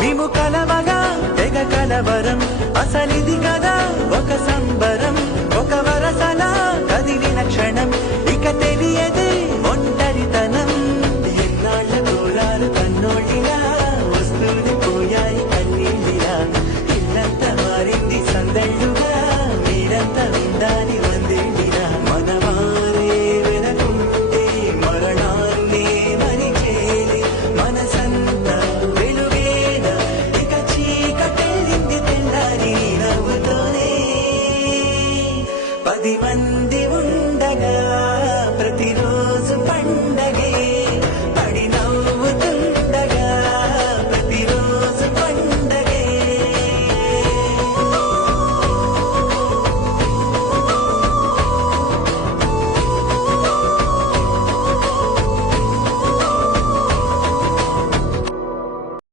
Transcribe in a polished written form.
మేము కలవగా తెగ కలవరం అసలిది కదా ఒక సంబరం ఒక వరసలా కదిలిన క్షణం ఇక తెలియదే ఒంటరితనం ఎన్నాళ్ళ దూరాలు కన్నోళ్ళిలా వస్తూనే పోయాయి కన్నీళ్ళిలా ఇల్లంతా మారింది సందళ్ళు